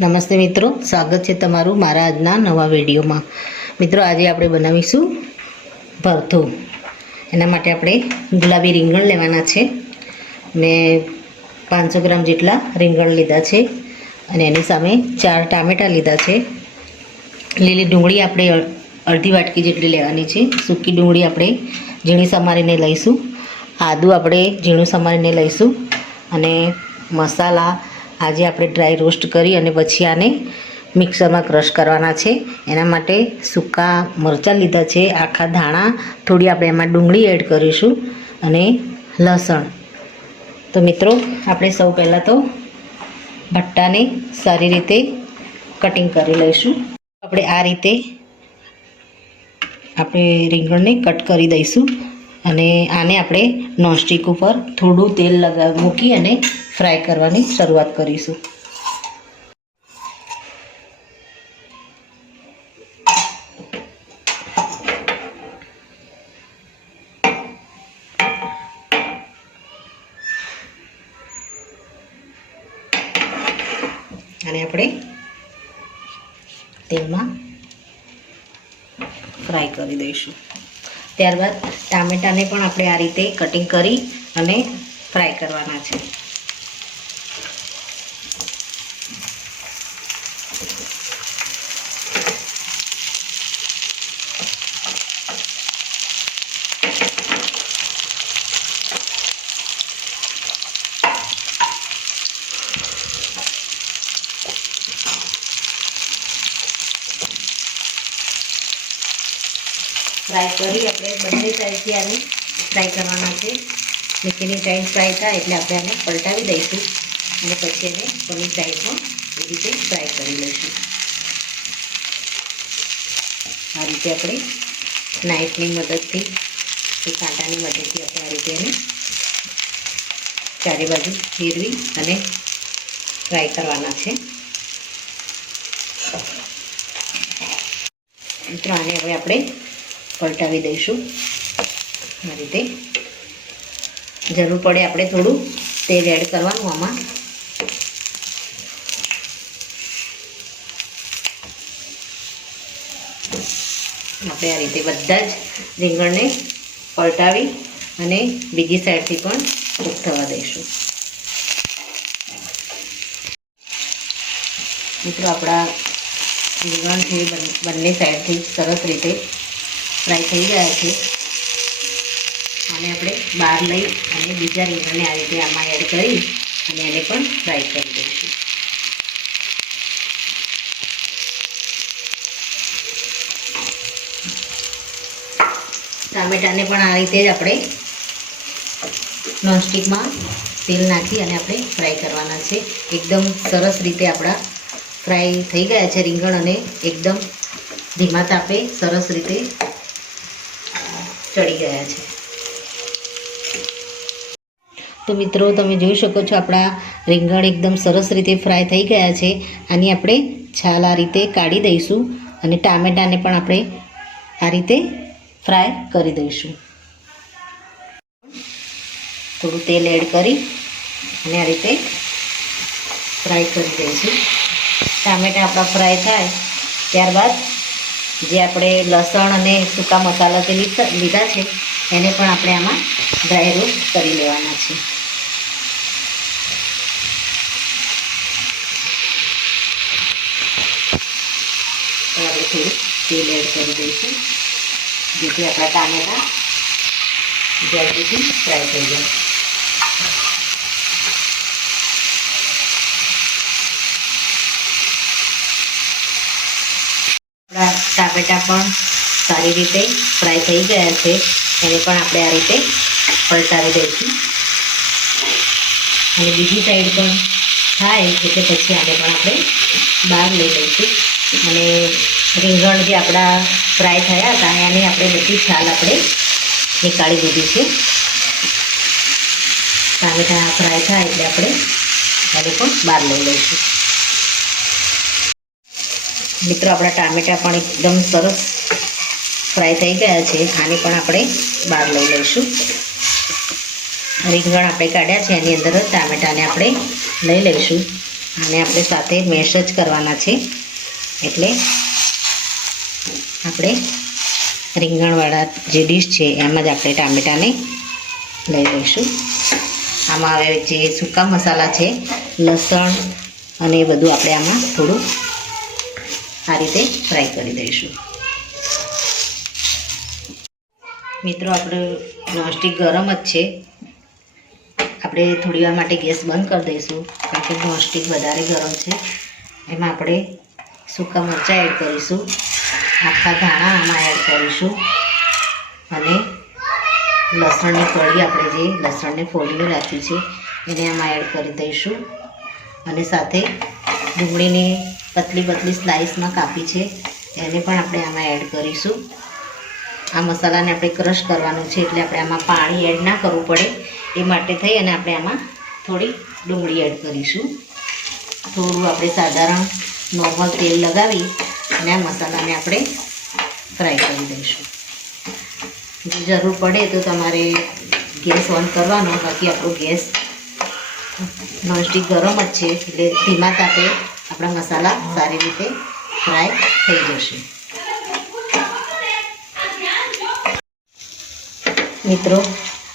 નમસ્તે મિત્રો, સ્વાગત છે તમારું મારા આજના નવા વિડીયોમાં। મિત્રો, આજે આપણે બનાવીશું ભરથું। એના માટે આપણે ગુલાબી રીંગણ લેવાના છે। મેં 500 ગ્રામ જેટલા રીંગણ લીધા છે અને એની સામે 4 ટામેટાં લીધા છે। લીલી ડુંગળી આપણે અડધી વાટકી જેટલી લેવાની છે। સૂકી ડુંગળી આપણે ઝીણી સમારીને લઈશું। આદું આપણે ઝીણું સમારીને લઈશું અને મસાલા આજે આપણે ડ્રાય રોસ્ટ કરી અને પછી આને મિક્સરમાં ક્રશ કરવાના છે। એના માટે સૂકા મરચાં લીધા છે, આખા ધાણા, થોડી આપણે એમાં ડુંગળી એડ કરીશું અને લસણ। તો મિત્રો, આપણે સૌ પહેલાં તો ભટ્ટાને સારી રીતે કટિંગ કરી લઈશું। આપણે આ રીતે આપણે રીંગણને કટ કરી દઈશું અને આને આપણે નોનસ્ટિક ઉપર થોડું તેલ મૂકી અને ફ્રાય કરવાની શરૂઆત કરીશું। અને આપણે તેલમાં ફ્રાય કરી દઈશું। ત્યારબાદ ટામેટાને પણ આપણે આ રીતે કટિંગ કરી અને ફ્રાય કરવાના છે। ફ્રાય કરી આપણે બંને સાઈડથી આને ફ્રાય કરવાના છે। નીચેની સાઈડ ફ્રાય થાય એટલે આપણે આને પલટાવી દઈશું અને પછી એને બંને સાઈડમાં એ રીતે ફ્રાય કરી લઈશું। આ રીતે આપણે નાઈફની મદદથી કે કાંટાની મદદથી આપણે આ રીતે એને ચારે બાજુ ફેરવી અને ફ્રાય કરવાના છે। મિત્રો, આને હવે આપણે પલટાવી દઈશું। આ રીતે જરૂર પડે આપણે થોડું તેલ એડ કરવાનું આમાં। આપણે આ રીતે બધા જ રીંગણને પલટાવી અને બીજી સાઈડથી પણ કૂક થવા દઈશું। મિત્રો, આપણા રીંગણ છે બંને સાઈડથી સરસ રીતે ફ્રાય થઈ ગયા છે। આને આપણે બહાર લઈ અને બીજા રીંગણને આ રીતે આમાં એડ કરી અને એને પણ ફ્રાય કરી દઈશું। ટામેટાને પણ આ રીતે જ આપણે નોનસ્ટિકમાં તેલ નાખી અને આપણે ફ્રાય કરવાના છે। એકદમ સરસ રીતે આપણા ફ્રાય થઈ ગયા છે રીંગણ અને એકદમ ધીમા તાપે સરસ રીતે ચડી ગયા છે। તો મિત્રો, તમે જોઈ શકો છો આપણા રીંગણ એકદમ સરસ રીતે ફ્રાય થઈ ગયા છે। આની આપણે છાલ આ રીતે કાઢી દઈશું અને ટામેટાને પણ આપણે આ રીતે ફ્રાય કરી દઈશું। થોડું તેલ એડ કરી અને આ રીતે ફ્રાય કરી દઈશું। ટામેટા આપણા ફ્રાય થાય ત્યારબાદ જે આપણે લસણ અને સૂકા મસાલા જે લીધા છે એને પણ આપણે આમાં ડ્રાય રોસ્ટ કરી લેવાના છે। આપણે થોડું તેલ એડ કરી દઈશું જેથી આપણા ટામેટા જલ્દીથી ફ્રાય થઈ જાય। આપણા ટામેટા પણ સારી રીતે ફ્રાય થઈ ગયા છે। એને પણ આપણે આ રીતે પલટાવી દઈશું અને બીજી સાઈડ પણ થાય એટલે પછી આને પણ આપણે બહાર લઈ લઈશું અને રીંગણ જે આપણા ફ્રાય થયા હતા એની આપણે બધી છાલ આપણે નીકાળી દીધી છે। ટામેટા ફ્રાય થાય એટલે આપણે એને પણ બહાર લઈ લઈશું। મિત્રો, આપણા ટામેટા પણ એકદમ સરસ ફ્રાય થઈ ગયા છે। આને પણ આપણે બહાર લઈ લઈશું। રીંગણ આપણે કાઢ્યા છે એની અંદર ટામેટાને આપણે લઈ લઈશું આને આપણે સાથે મેશ જ કરવાના છે. એટલે આપણે રીંગણવાળા જે ડીશ છે એમાં જ આપણે ટામેટાને લઈ લઈશું. આમાં હવે જે સૂકા મસાલા છે, લસણ અને એ બધું આપણે આમાં થોડું આ રીતે ફ્રાય કરી દઈશું. મિત્રો, આપણે નોનસ્ટિક ગરમ જ છે. આપણે થોડી વાર માટે ગેસ બંધ કરી દઈશું, કારણ કે નોનસ્ટિક વધારે ગરમ છે. એમાં આપણે સૂકા મરચાં એડ કરીશું, આખા ધાણા આમાં એડ કરીશું અને લસણની કળી આપણે જે લસણને ફોલીને રાખ્યું છે એને આમાં એડ કરી દઈશું. અને સાથે ડુંગળીને પતલી પતલી સ્લાઇસમાં કાપી છે એને પણ આપણે આમાં એડ કરીશું. આ મસાલાને આપણે ક્રશ કરવાનું છે, એટલે આપણે આમાં પાણી એડ ના કરવું પડે એ માટે થઈ અને આપણે આમાં થોડી ડુંગળી એડ કરીશું. થોડું આપણે સાધારણ નોર્મલ તેલ લગાવી અને આ મસાલાને આપણે ફ્રાય કરી દઈશું. જો જરૂર પડે તો તમારે ગેસ ઓન કરવાનો, બાકી આપણો ગેસ નોનસ્ટિક ગરમ જ છે, એટલે ધીમા તાપે આપણા મસાલા સારી રીતે ફ્રાય થઈ જશે. મિત્રો,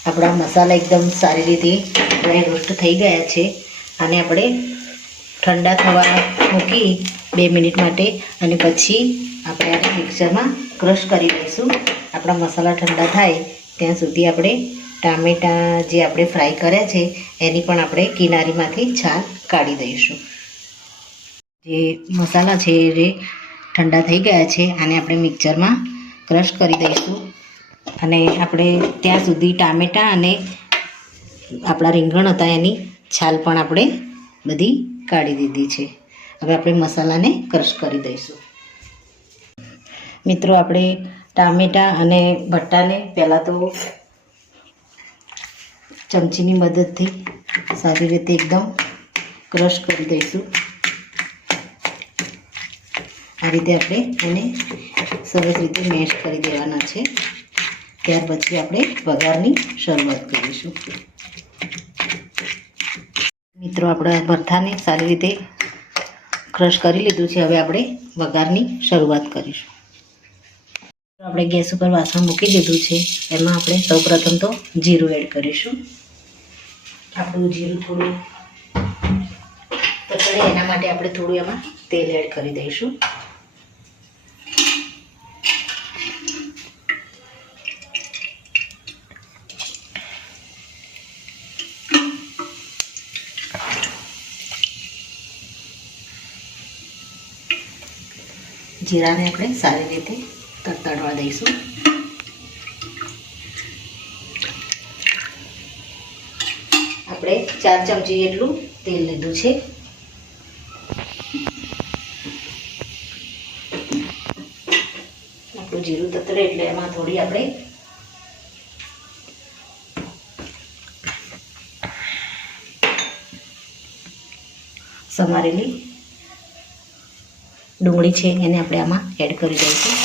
આપણા મસાલા એકદમ સારી રીતે ડ્રાય રોસ્ટ થઈ ગયા છે. અને આપણે ઠંડા થવા મૂકી 2 મિનિટ માટે અને પછી આપણે આને મિક્સરમાં ક્રશ કરી દઈશું. આપણા મસાલા ઠંડા થાય ત્યાં સુધી આપણે ટામેટાં જે આપણે ફ્રાય કર્યા છે એની પણ આપણે કિનારીમાંથી છાલ કાઢી દઈશું. જે મસાલા છે એ ઠંડા થઈ ગયા છે, આને આપણે મિક્સરમાં ક્રશ કરી દઈશું. અને આપણે ત્યાં સુધી ટામેટાં અને આપણા રીંગણ હતા એની છાલ પણ આપણે બધી કાઢી દીધી છે. હવે આપણે મસાલાને ક્રશ કરી દઈશું. મિત્રો, આપણે ટામેટાં અને ભટ્ટાને પહેલાં તો ચમચીની મદદથી સારી રીતે એકદમ ક્રશ કરી દઈશું. આ રીતે આપણે એને સરસ રીતે મેશ કરી દેવાના છે. ત્યાર પછી આપણે વઘારની શરૂઆત કરીશું. મિત્રો, આપણે ભરથાને સારી રીતે ક્રશ કરી લીધું છે. હવે આપણે વઘારની શરૂઆત કરીશું. આપણે ગેસ ઉપર વાસણ મૂકી દીધું છે. એમાં આપણે સૌપ્રથમ તો જીરું એડ કરીશું. આપણું જીરું થોડું તતડે એના માટે આપણે થોડું એમાં તેલ એડ કરી દઈશું. જીરાને આપણે સારી રીતે તતડવા દઈશું. આપણે 4 ચમચી જેટલું તેલ લીધું છે. આપણું જીરું તતડે એટલે એમાં થોડી આપણે સમારેલી ડુંગળી છે એને આપણે આમાં એડ કરી દઈશું.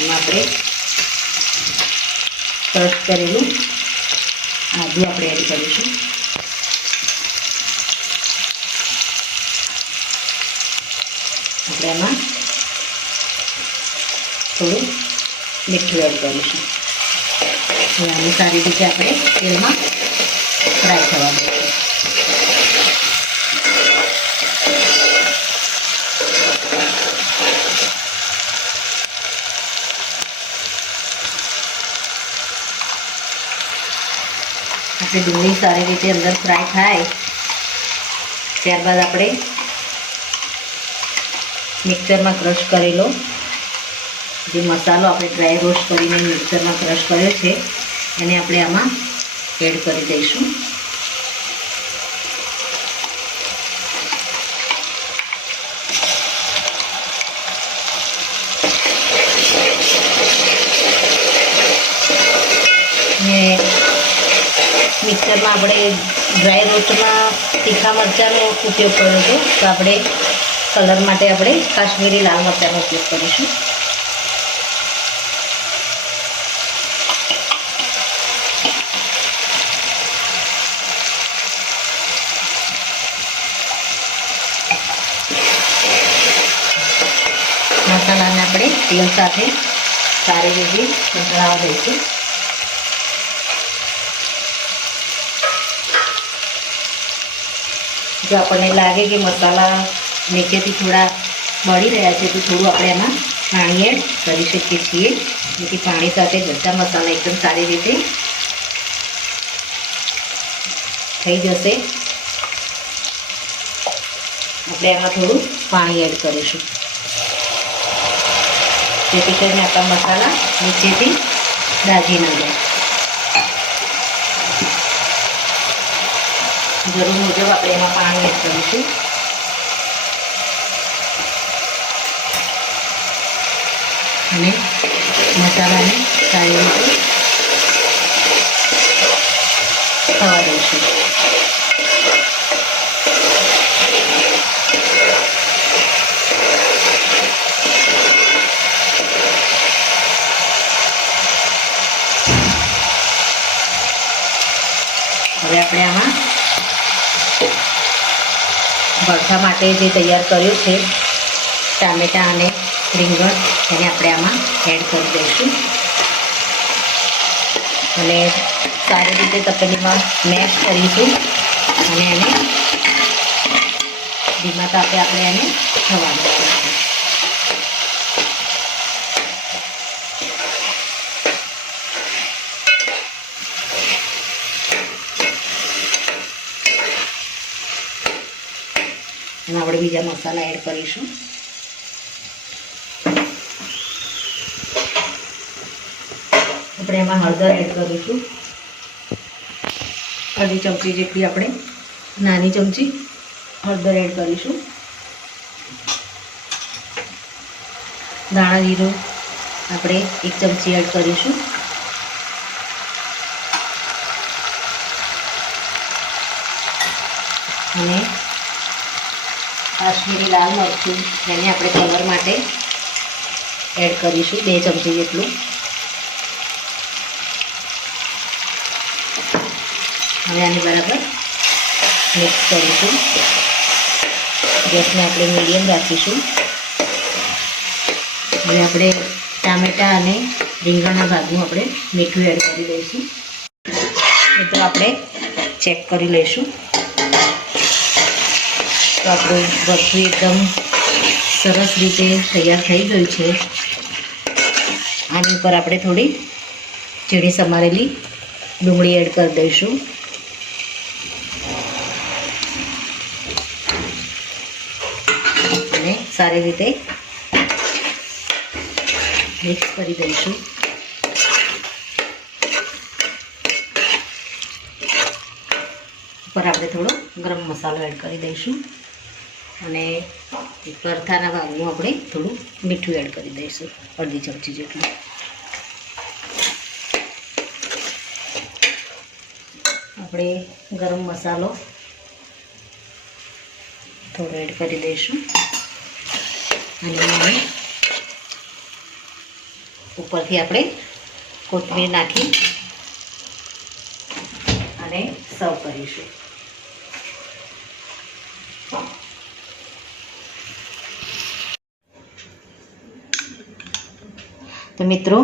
એમાં આપણે ક્રશ કરેલું આદુ આપણે એડ કરીશું. આપણે એમાં થોડું મીઠું એડ કરીશું. આને સારી રીતે આપણે તેલમાં ફ્રાય થવા દઈશું. આપણે ડુંગળી સારી રીતે અંદર ફ્રાય થાય ત્યારબાદ આપણે મિક્સરમાં ક્રશ કરેલો જે મસાલો આપણે ડ્રાય રોસ્ટ કરીને મિક્સરમાં ક્રશ કર્યો છે એને આપણે આમાં એડ કરી દઈશું. ને મિક્સરમાં આપણે ડ્રાય રોસ્ટમાં તીખા મરચાંનો ઉપયોગ કર્યો હતો, તો આપણે કલર માટે આપણે કાશ્મીરી લાલ મરચાંનો ઉપયોગ કરીશું. મસાલાને આપણે તેલ સાથે સારી રીતે સંતળાવા દઈશું. જો આપણને લાગે કે મસાલા નીચેથી થોડા બળી રહ્યા છે તો થોડું આપણે એમાં પાણી એડ કરી શકીએ છીએ, જેથી પાણી સાથે બધા મસાલા એકદમ સારી રીતે થઈ જશે. આપણે એમાં થોડું પાણી એડ કરીશું, જેથી કરીને આપણા મસાલા નીચેથી દાજી ન જાય. જરૂર મુજબ આપણે એમાં પાણી એડ કરીશું. અને મસાલાને સારી રીતે થવા દઈશું. હવે આપણે આમાં ભરથા માટે જે તૈયાર કર્યું છે ટામેટાં અને રીંગણ, એને આપણે આમાં એડ કરી દઈશું અને સારી રીતે તપેલીમાં મેશ કરીશું અને એને ધીમા તાપે આપણે એને થવા દઈશું. એમાં આપણે બીજા મસાલા એડ કરીશું. આપણે એમાં હળદર એડ કરીશું, અડધી ચમચી જેટલી આપણે નાની ચમચી હળદર એડ કરીશું. ધાણા જીરું આપણે 1 ચમચી એડ કરીશું. અને કાશ્મીરી લાલ મરચું, જેને આપણે કલર માટે એડ કરીશું 2 ચમચી જેટલું. હવે આને બરાબર મિક્સ કરીશું. ગેસને આપણે મીડિયમ રાખીશું. હવે આપણે ટામેટાં અને રીંગણના ભાગનું આપણે મીઠું એડ કરી દઈશું. મિત્રો આપણે ચેક કરી લઈશું તો આપણું ભરથું એકદમ સરસ રીતે તૈયાર થઈ ગયું છે. આની ઉપર આપણે થોડી ઝીણી સમારેલી ડુંગળી એડ કરી દઈશું. અને સારી રીતે મિક્સ કરી દઈશું. ઉપર આપણે થોડો ગરમ મસાલો એડ કરી દઈશું અને ભરથાના ભાગનું આપણે થોડું મીઠું એડ કરી દઈશું, અડધી ચમચી જેટલું. આપણે ગરમ મસાલો થોડો એડ કરી દઈશું અને ઉપરથી આપણે કોથમીર નાખી અને સર્વ કરીશું. તો મિત્રો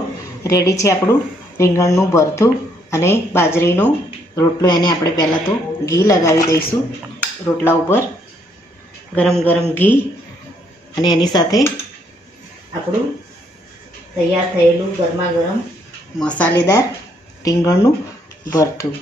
રેડી છે આપણું રીંગણનું ભરથું અને બાજરીનો રોટલો. એને આપણે પહેલાં તો ઘી લગાવી દઈશું રોટલા ઉપર, ગરમ ગરમ ઘી, અને એની સાથે આપણું તૈયાર થયેલું ગરમા ગરમ મસાલેદાર રીંગણનું ભરથું.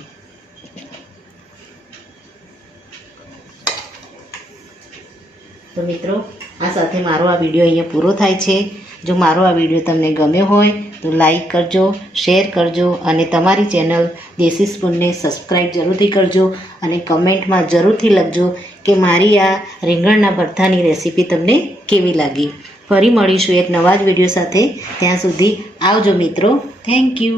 તો મિત્રો આ સાથે મારો આ વિડીયો અહીંયા પૂરો થાય છે. જો મારો આ વિડીયો તમને ગમ્યો હોય તો લાઈક કરજો, શેર કરજો અને તમારી ચેનલ દેશી સ્પૂનને સબસ્ક્રાઈબ જરૂરથી કરજો અને કમેન્ટમાં જરૂરથી લખજો કે મારી આ રીંગણના ભરથાની રેસીપી તમને કેવી લાગી. ફરી મળીશું એક નવા જ વિડીયો સાથે. ત્યાં સુધી આવજો મિત્રો. Thank you.